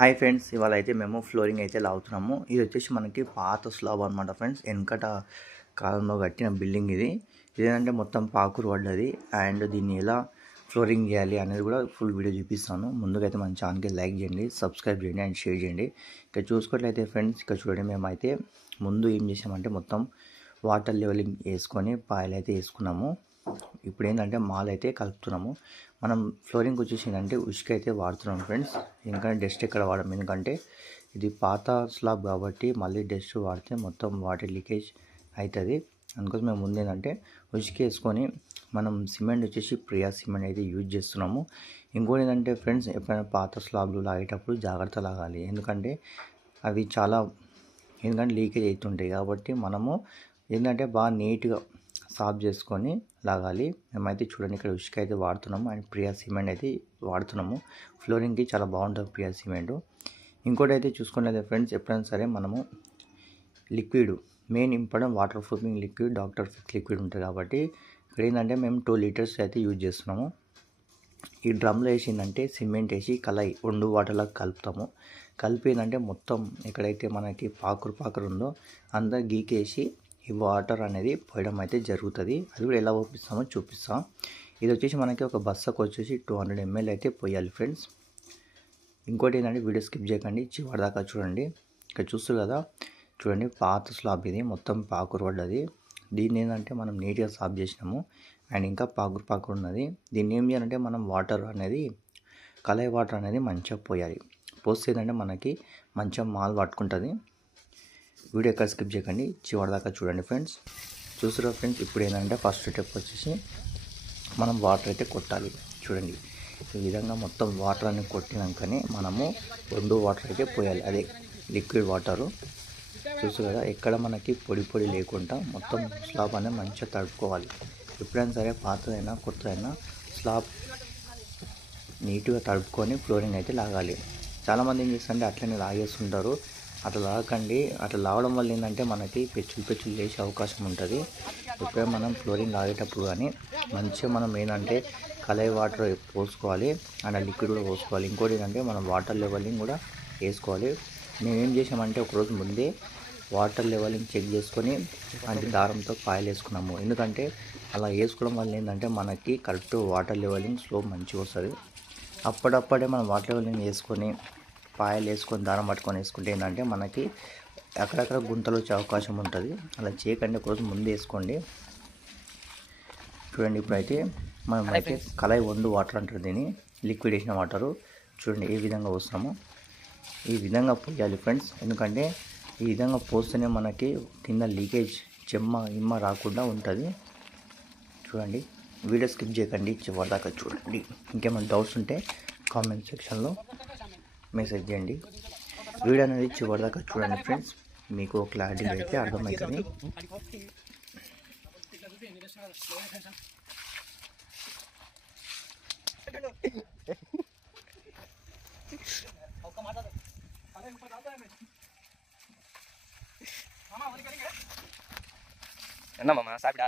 Hi friends ఇవాళ అయితే మేము ఫ్లోరింగ్ అయితే లాగుతున్నాము. ఇది వచ్చేసి మనకి పాత స్లాబ్ అనమాట ఫ్రెండ్స్. వెనకట కాలంలో కట్టిన బిల్డింగ్ ఇది. ఇదేంటంటే మొత్తం పాకురు పడ్డది. అండ్ దీన్ని ఎలా ఫ్లోరింగ్ చేయాలి అనేది కూడా ఫుల్ వీడియో చూపిస్తాను. ముందుగా అయితే మన ఛానల్కి లైక్ చేయండి సబ్స్క్రైబ్ చేయండి అండ్ షేర్ చేయండి. ఇక్కడ చూసుకున్నట్లయితే ఫ్రెండ్స్ ఇక్కడ చూడండి మేమైతే ముందు ఏం చేసామంటే మొత్తం వాటర్ లెవెలింగ్ వేసుకొని పాయలు అయితే వేసుకున్నాము. ఇప్పుడు ఏంటంటే మాల్ అయితే కలుపుతున్నాము. మనం ఫ్లోరింగ్ వచ్చేసి ఏంటంటే ఉసుక అయితే వాడుతున్నాం ఫ్రెండ్స్. ఎందుకంటే డస్ట్ ఎక్కడ వాడము? ఎందుకంటే ఇది పాత స్లాబ్ కాబట్టి మళ్ళీ డస్ట్ వాడితే మొత్తం వాటర్ లీకేజ్ అవుతుంది అందుకోసం మేము ముందు ఏంటంటే ఉసుక వేసుకొని మనం సిమెంట్ వచ్చేసి ప్రియా సిమెంట్ అయితే యూజ్ చేస్తున్నాము. ఇంకోటి ఏంటంటే ఫ్రెండ్స్ ఎప్పుడైనా పాత స్లాబ్లు లాగేటప్పుడు జాగ్రత్త లాగాలి. ఎందుకంటే అవి చాలా ఎందుకంటే లీకేజ్ అవుతుంటాయి కాబట్టి మనము ఏంటంటే బాగా నీట్గా సాఫ్ చేసుకొని లాగాలి. మేమైతే చూడండి ఇక్కడ ఉసుక అయితే వాడుతున్నాము. అండ్ ప్రియా సిమెంట్ అయితే వాడుతున్నాము. ఫ్లోరింగ్కి చాలా బాగుంటుంది ప్రియా సిమెంట్. ఇంకోటి అయితే చూసుకున్నట్లయితే ఫ్రెండ్స్ ఎప్పుడైనా సరే మనము liquid main important waterproofing liquid doctor fix liquid ఉంటుంది కాబట్టి ఇక్కడ ఏంటంటే మేము టూ లీటర్స్ అయితే యూజ్ చేస్తున్నాము. ఈ డ్రమ్లో వేసిందంటే సిమెంట్ వేసి కలయి రెండు వాటర్లో కలుపుతాము. కలిపిందంటే మొత్తం ఎక్కడైతే మనకి పాకురు పాకురు ఉందో అంతా గీకేసి ఈ వాటర్ అనేది పోయడం అయితే జరుగుతుంది. అది కూడా ఎలా పంపిస్తామో చూపిస్తాం. ఇది వచ్చేసి మనకి ఒక బస్సకు వచ్చేసి టూ హండ్రెడ్ ఎంఎల్ అయితే పోయాలి ఫ్రెండ్స్. ఇంకోటి ఏంటంటే వీడియో స్కిప్ చేయకండి చివరి దాకా చూడండి. ఇక్కడ చూస్తారు కదా చూడండి పాత స్లాబ్ ఇది మొత్తం పాకురు పడ్డది దీన్ని ఏంటంటే మనం నీట్గా సాఫ్ చేసినాము. అండ్ ఇంకా పాకురు పాకురు ఉన్నది. దీన్ని ఏం చేయాలంటే మనం వాటర్ అనేది కలయి వాటర్ అనేది మంచిగా పోయాలి. పోస్తే ఏంటంటే మనకి మంచిగా మాల్ పట్టుకుంటుంది. వీడియో ఎక్కడ స్కిప్ చేయకండి. చివరి దాకా చూడండి ఫ్రెండ్స్. చూసారా ఫ్రెండ్స్ ఇప్పుడు ఏంటంటే ఫస్ట్ స్టెప్ వచ్చేసి మనం వాటర్ అయితే కొట్టాలి. చూడండి. ఈ విధంగా మొత్తం వాటర్ అన్ని కొట్టినాకనే మనము రెండు వాటర్ అయితే పోయాలి. అదే లిక్విడ్ వాటరు చూసు కదా ఎక్కడ మనకి పొడి పొడి లేకుండా మొత్తం స్లాబ్ అనేది మంచిగా తడుపుకోవాలి. ఎప్పుడైనా సరే పాతదైనా కొత్తదైనా స్లాబ్ నీట్గా తడుపుకొని ఫ్లోరింగ్ అయితే లాగాలి. చాలామంది ఏం చేస్తారంటే అట్లనే లాగేస్తుంటారు. అట్లా లాగకండి. అట్లా లాగడం వల్ల ఏంటంటే మనకి పెచ్చులు పెచ్చులు చేసే అవకాశం ఉంటుంది. ఎప్పుడైనా మనం ఫ్లోరింగ్ లాగేటప్పుడు కానీ మంచిగా మనం ఏంటంటే కలయి వాటర్ పోసుకోవాలి. అండ్ లిక్విడ్ కూడా పోసుకోవాలి. ఇంకోటి ఏంటంటే మనం వాటర్ లెవెలింగ్ కూడా వేసుకోవాలి. మేము ఏం చేసామంటే ఒకరోజు ముందే వాటర్ లెవెలింగ్ చెక్ చేసుకొని అంటే దారంతో కాయలు వేసుకున్నాము. ఎందుకంటే అలా వేసుకోవడం వల్ల ఏంటంటే మనకి కరెక్ట్ వాటర్ లెవెలింగ్ స్లో మంచిగా వస్తుంది. అప్పుడప్పుడే మనం వాటర్ లెవెలింగ్ వేసుకొని పాయలు వేసుకొని దారం పట్టుకొని వేసుకుంటే ఏంటంటే మనకి అక్కడక్కడ గుంతలు వచ్చే అవకాశం ఉంటుంది. అలా చేయకండి ఒకరోజు ముందు వేసుకోండి. చూడండి ఇప్పుడైతే మనం అయితే కళాయి వండు వాటర్ అంటారు దీన్ని. లిక్విడ్ వేసిన వాటరు. చూడండి ఏ విధంగా పోస్తాము ఈ విధంగా పోయాలి ఫ్రెండ్స్. ఎందుకంటే ఈ విధంగా పోస్తేనే మనకి కింద లీకేజ్ చెమ్మ ఇమ్మ రాకుండా ఉంటుంది. చూడండి వీడియో స్కిప్ చేయకండి చివరిదాకా చూడండి. ఇంకేమైనా డౌట్స్ ఉంటే కామెంట్ సెక్షన్లో మెసేజ్ చేయండి వీడియో అనేది చివరిదాకా చూడండి ఫ్రెండ్స్ మీకు క్లారిటీ అయితే అర్థమవుతుంది என்ன மாமா சாப்பிடா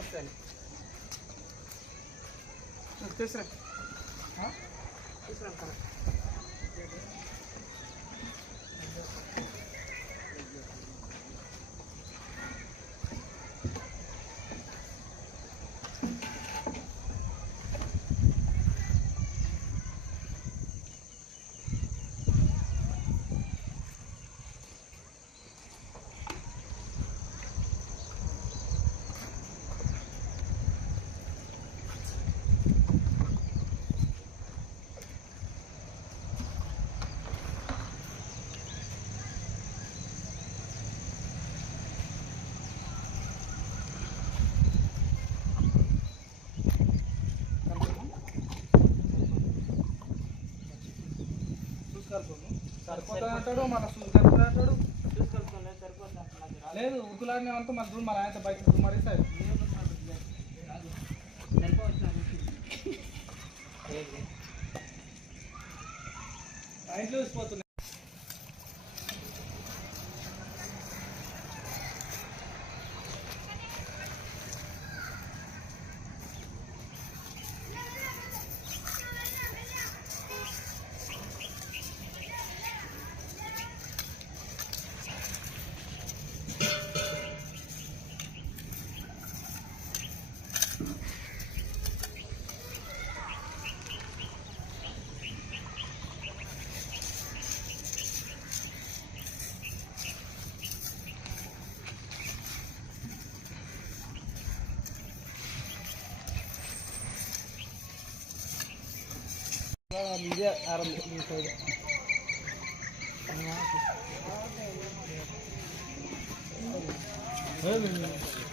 వస్తాను తీసుకురా తీసుకురా సరిపోతాడు మన సరిపోతాడు లేదు ఉతులాడినే అంతా మన రూమ్ మన ఆయన బయట మరి సార్ இங்கே ஆரம்பி இந்த சைடு Thank you.